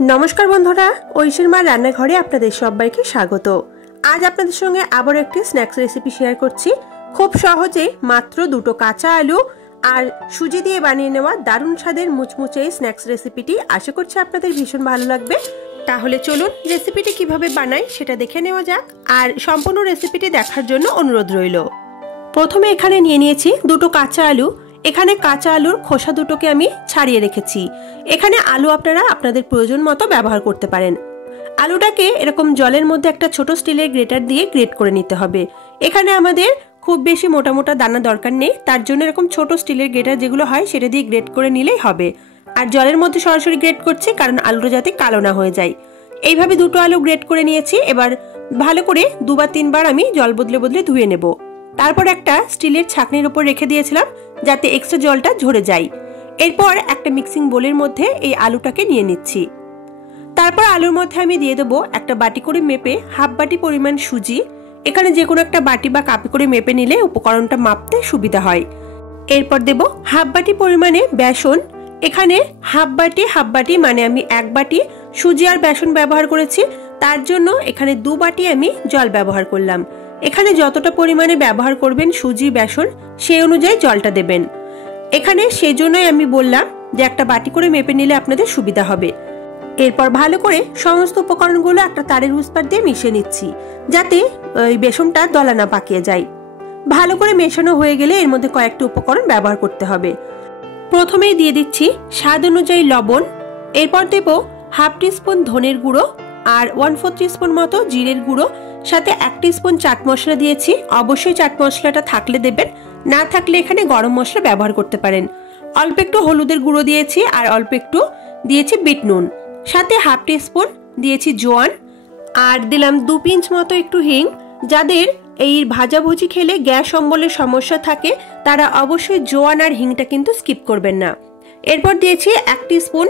नमस्कार बंधुरा ঐশীর মা রান্নাঘরে আপনাদের সবাইকে স্বাগত। আজ আপনাদের সঙ্গে আবার একটি স্ন্যাক্স রেসিপি শেয়ার করছি। খুব সহজে মাত্র দুটো কাঁচা আলু আর সুজি দিয়ে বানিয়ে নেওয়া দারুণ স্বাদের মুচমুচে এই স্ন্যাক্স রেসিপিটি আশা করছি আপনাদের ভীষণ ভালো লাগবে। তাহলে চলুন রেসিপিটি কিভাবে বানাই সেটা দেখে নেওয়া যাক, আর সম্পূর্ণ রেসিপিটি দেখার জন্য অনুরোধ রইল। প্রথমে এখানে নিয়ে নিয়েছি দুটো কাঁচা আলু। এখানে কাঁচা আলুর খোসা দুটোকে আমি ছাড়িয়ে রেখেছি। এখানে আলু আপনারা আপনাদের প্রয়োজন মতো ব্যবহার করতে পারেন। আলুটাকে এরকম জলের মধ্যে একটা ছোট স্টিলের গ্রেটার দিয়ে গ্রেট করে নিতে হবে। এখানে আমাদের খুব বেশি মোটা মোটা দানা দরকার নেই, তার জন্য এরকম ছোট স্টিলের গ্রেটার যেগুলো হয় সেটা দিয়ে গ্রেট করে নিলেই হবে। আর জলের মধ্যে সরাসরি গ্রেট করছি কারণ আলুটা যাতে কালো না হয়ে যায়। এইভাবে দুটো আলু গ্রেট করে নিয়েছি। এবার ভালো করে দুবার তিনবার আমি জল বদলে বদলে ধুয়ে নেব। তারপর একটা স্টিলের ছাঁকনির উপর রেখে দিয়েছিলাম যাতে এক্সট্রা জলটা ঝরে যায়। এরপর একটা মিক্সিং বোলের মধ্যে এই আলুটাকে নিয়ে নিচ্ছি। তারপর আলুর মধ্যে আমি দিয়ে দেবো একটা বাটি করে মেপে হাফ বাটি পরিমাণ সুজি। এখানে যে কোনো একটা বাটি বা কাপে করে মেপে নিলে উপকরণটা মাপতে সুবিধা হয়। এরপর দেব হাফ বাটি পরিমাণে বেসন। এখানে হাফ বাটি মানে আমি এক বাটি সুজি আর বেসন ব্যবহার করেছি, তার জন্য এখানে দু বাটি আমি জল ব্যবহার করলাম। এখানে যতটা পরিমাণে ব্যবহার করবেন সুজি বেসন সেই অনুযায়ী জলটা দেবেন। এখানে সেজন্যই আমি বললাম যে একটা বাটি করে মেপে নিলে আপনাদের সুবিধা হবে। এরপর ভালো করে সমস্ত উপকরণগুলো একটা তারের হুসপার দিয়ে মিশিয়ে নিচ্ছি যাতে ওই বেসনটা দলা না পাকিয়ে যায়। ভালো করে মেশানো হয়ে গেলে এর মধ্যে কয়েকটি উপকরণ ব্যবহার করতে হবে। প্রথমেই দিয়ে দিচ্ছি স্বাদ অনুযায়ী লবণ। এরপর দেব হাফ টিস্পুন ধনের গুঁড়ো আর 1/4 টিস্পুন মতো জিরের গুঁড়ো, সাথে 1 টিস্পুন চাট মশলা দিয়েছি। অবশ্যই চাট মশলাটা থাকলে দেবেন, না থাকলে এখানে গরম মশলা ব্যবহার করতে পারেন। অল্প একটু হলুদের গুঁড়ো দিয়েছি আর অল্প একটু দিয়েছি বিট নুন, সাথে হাফ টিস্পুন দিয়েছি জোয়ান আর দিলাম 2 পিঞ্চ মতো একটু হিং। যাদের এই ভাজাভুজি খেলে গ্যাস অম্বলের সমস্যা থাকে তারা অবশ্যই জোয়ান আর হিংটা কিন্তু স্কিপ করবেন না। এরপর দিয়েছি 1 টিস্পুন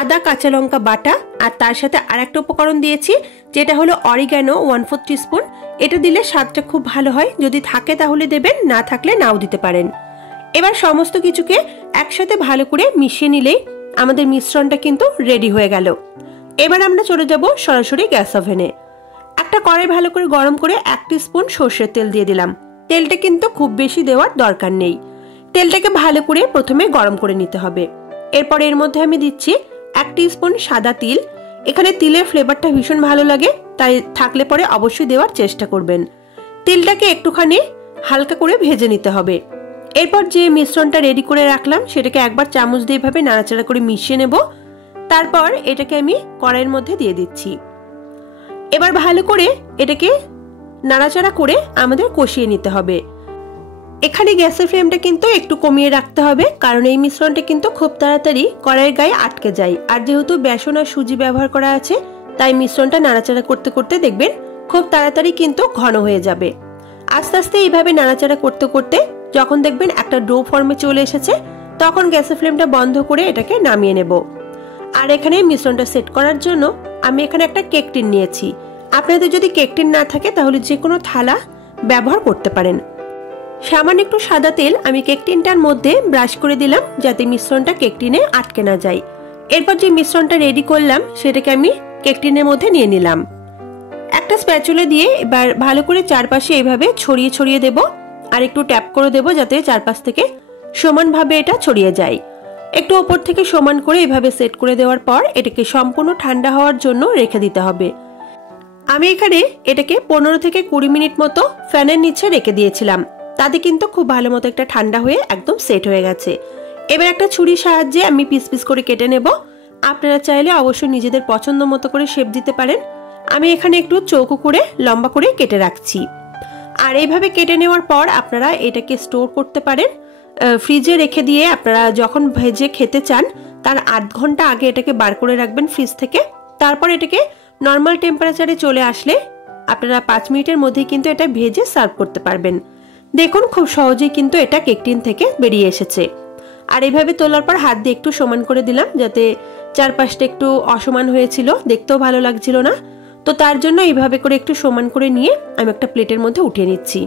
আদা কাঁচা লঙ্কা বাটা, আর তার সাথে আরেকটা উপকরণ দিয়েছি যেটা হলো অরিগ্যানো 1/4 টিস্পুন। এটা দিলে স্বাদটা খুব ভালো হয়, যদি থাকে তাহলে দেবেন, না থাকলে নাও দিতে পারেন। এবার সমস্ত কিছুকে একসাথে ভালো করে মিশিয়ে নিলেই আমাদের মিশ্রণটা কিন্তু রেডি হয়ে গেল। এবার আমরা চলে যাব সরাসরি গ্যাস ওভেনে। একটা কড়াই ভালো করে গরম করে 1 টিস্পুন সরষের তেল দিয়ে দিলাম। তেলটা কিন্তু খুব বেশি দেওয়ার দরকার নেই। তেলটাকে ভালো করে প্রথমে গরম করে নিতে হবে। এরপর এর মধ্যে আমি দিচ্ছি 1 টিস্পুন সাদা তিল। এখানে তিলের ফ্লেভারটা ভীষণ ভালো লাগে, তাই থাকলে পরে অবশ্যই দেওয়ার চেষ্টা করবেন। তিলটাকে একটুখানি হালকা করে ভেজে নিতে হবে। এরপর যে মিশ্রণটা রেডি করে রাখলাম সেটাকে একবার চামচ দিয়ে এভাবে নাড়াচাড়া করে মিশিয়ে নেব। তারপর এটাকে আমি কড়াইয়ের মধ্যে দিয়ে দিচ্ছি। এবার ভালো করে এটাকে নাড়াচাড়া করে আমাদের কষিয়ে নিতে হবে। এখানে গ্যাসের ফ্লেমটা কিন্তু একটু কমিয়ে রাখতে হবে, কারণ এই মিশ্রণটা কিন্তু খুব তাড়াতাড়ি কড়াইয়ের গায়ে আটকে যায়। আর যেহেতু বেসন আর সুজি ব্যবহার করা আছে তাই মিশ্রণটা নাড়াচাড়া করতে করতে দেখবেন খুব তাড়াতাড়ি কিন্তু ঘন হয়ে যাবে। আস্তে আস্তে এইভাবে নাড়াচাড়া করতে করতে যখন দেখবেন একটা ডো ফর্মে চলে এসেছে তখন গ্যাসের ফ্লেমটা বন্ধ করে এটাকে নামিয়ে নেব। আর এখানে মিশ্রণটা সেট করার জন্য আমি এখানে একটা কেক টিন নিয়েছি। আপনাদের যদি কেক টিন না থাকে তাহলে যে কোনো থালা ব্যবহার করতে পারেন। সামান্য একটু সাদা তেল আমি কেক টিনটার মধ্যে ব্রাশ করে দিলাম যাতে মিশ্রণটা কেক টিনে আটকে না যায়। এরপর যে মিশ্রণটা রেডি করলাম সেটাকে আমি কেক টিনের মধ্যে নিয়ে নিলাম। একটা স্প্যাচুলা দিয়ে এবার ভালো করে চারপাশে এইভাবে ছড়িয়ে ছড়িয়ে দেব আর একটু ট্যাপ করে দেব যাতে চারপাশ থেকে সমানভাবে এটা ছড়িয়ে যায়। একটু ওপর থেকে সমান করে এভাবে সেট করে দেওয়ার পর এটাকে সম্পূর্ণ ঠান্ডা হওয়ার জন্য রেখে দিতে হবে। আমি এখানে এটাকে 15 থেকে 20 মিনিট মতো ফ্যানের নিচে রেখে দিয়েছিলাম, তাতে কিন্তু খুব ভালো মতো একটা ঠান্ডা হয়ে একদম সেট হয়ে গেছে। এবার একটা ছুরির সাহায্যে আমি পিস পিস করে কেটে নেব। আপনারা চাইলে অবশ্যই নিজেদের পছন্দ মতো করে শেপ দিতে পারেন। আমি এখানে একটু চৌকো করে লম্বা করে কেটে রাখছি। আর এইভাবে কেটে নেওয়ার পর আপনারা এটাকে স্টোর করতে পারেন ফ্রিজে রেখে দিয়ে। আপনারা যখন ভেজে খেতে চান তার 8 ঘন্টা আগে এটাকে বার করে রাখবেন ফ্রিজ থেকে। তারপর এটাকে নর্মাল টেম্পারেচারে চলে আসলে আপনারা 5 মিনিটের মধ্যেই কিন্তু এটা ভেজে সার্ভ করতে পারবেন। দেখুন খুব সহজেই কিন্তু এটা কেক টিন থেকে বেরিয়ে এসেছে। আর এইভাবে তোলার পর হাত দিয়ে একটু সমান করে দিলাম যাতে চারপাশটা একটু অসমান হয়েছিল, দেখতেও ভালো লাগছিল না। তো তার জন্য এইভাবে করে একটু সমান করে নিয়ে আমি একটা প্লেটের মধ্যে উঠিয়ে নিচ্ছি।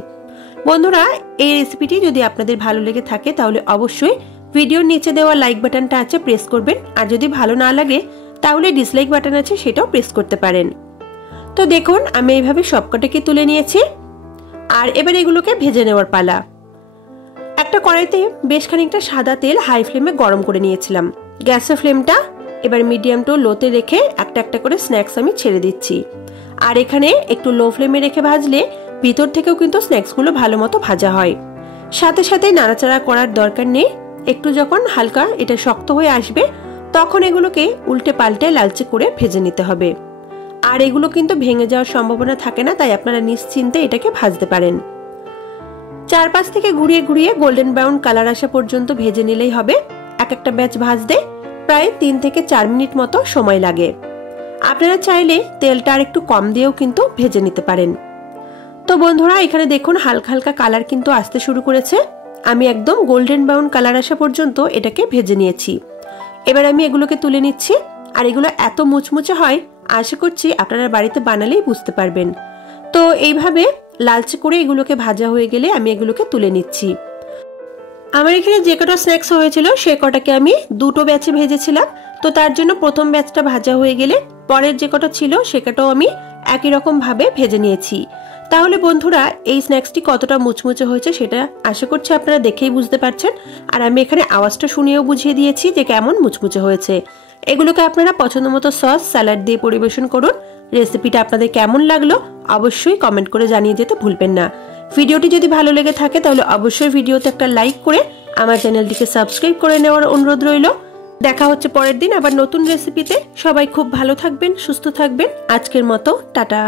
বন্ধুরা, এই রেসিপিটি যদি আপনাদের ভালো লেগে থাকে তাহলে অবশ্যই ভিডিওর নিচে দেওয়া লাইক বাটনটা আছে প্রেস করবেন। আর যদি ভালো না লাগে তাহলে ডিসলাইক বাটন আছে সেটাও প্রেস করতে পারেন। তো দেখুন আমি এইভাবে সবকটাকে তুলে নিয়েছি। আর এবার এগুলোকে ভেজে নেওয়ার পালা। একটা কড়াইতে বেশ খানিকটা সাদা তেল হাই ফ্লেমে গরম করে নিয়েছিলাম। গ্যাসের ফ্লেমটা এবার মিডিয়াম টু লোতে রেখে একটা একটা করে স্ন্যাক্স আমি ছেড়ে দিচ্ছি। আর এখানে একটু লো ফ্লেমে রেখে ভাজলে ভিতর থেকেও কিন্তু স্ন্যাক্সগুলো ভালো মতো ভাজা হয়। সাথে সাথে নাড়াচাড়া করার দরকার নেই। একটু যখন হালকা এটা শক্ত হয়ে আসবে তখন এগুলোকে উল্টে পাল্টে লালচে করে ভেজে নিতে হবে। আর এগুলো কিন্তু ভেঙে যাওয়ার সম্ভাবনা থাকে না, তাই আপনারা নিশ্চিন্তে এটাকে ভাজতে পারেন। চারপাশ থেকে ঘুরিয়ে ঘুরিয়ে গোল্ডেন ব্রাউন কালার আসা পর্যন্ত ভেজে নিলেই হবে। এক একটা ব্যাচ ভাজতে প্রায় 3 থেকে 4 মিনিট মতো সময় লাগে। আপনারা চাইলে তেলটা আর একটু কম দিয়েও কিন্তু ভেজে নিতে পারেন। তো বন্ধুরা এখানে দেখুন হালকা হালকা কালার কিন্তু আসতে শুরু করেছে। আমি একদম গোল্ডেন ব্রাউন কালার আসা পর্যন্ত এটাকে ভেজে নিয়েছি। এবার আমি এগুলোকে তুলে নিচ্ছি। আর এগুলো এত মুচমুচে হয়, আশা করছি আপনারা বাড়িতে বানালেই বুঝতে পারবেন। তো এইভাবে লালচে করে এগুলোকে ভাজা হয়ে গেলে আমি এগুলোকে তুলে নিচ্ছি। আমার এখানে যে কটা স্ন্যাক্স হয়েছিল সে কটাকে আমি দুটো ব্যাচে ভেজেছিলাম। তো তার জন্য প্রথম ব্যাচটা ভাজা হয়ে গেলে পরের যে কটা ছিল সে কটাও আমি একই রকম ভাবে ভেজে নিয়েছি। তাহলে বন্ধুরা এই স্ন্যাক্সটি কতটা মুচমুচে হয়েছে সেটা আশা করছি আপনারা দেখেই বুঝতে পারছেন। আর আমি এখানে আওয়াজটা শুনিয়েও বুঝিয়ে দিয়েছি যে কেমন মুচমুচে হয়েছে। এগুলোকে আপনারা পছন্দ মতো সস স্যালাড দিয়ে পরিবেশন করুন। রেসিপিটা আপনাদের কেমন লাগলো অবশ্যই কমেন্ট করে জানিয়ে যেতে ভুলবেন না। ভিডিওটি যদি ভালো লেগে থাকে তাহলে অবশ্যই ভিডিওতে একটা লাইক করে আমার চ্যানেলটিকে সাবস্ক্রাইব করে নেওয়ার অনুরোধ রইল। দেখা হচ্ছে পরের দিন আবার নতুন রেসিপিতে। সবাই খুব ভালো থাকবেন, সুস্থ থাকবেন। আজকের মতো টাটা।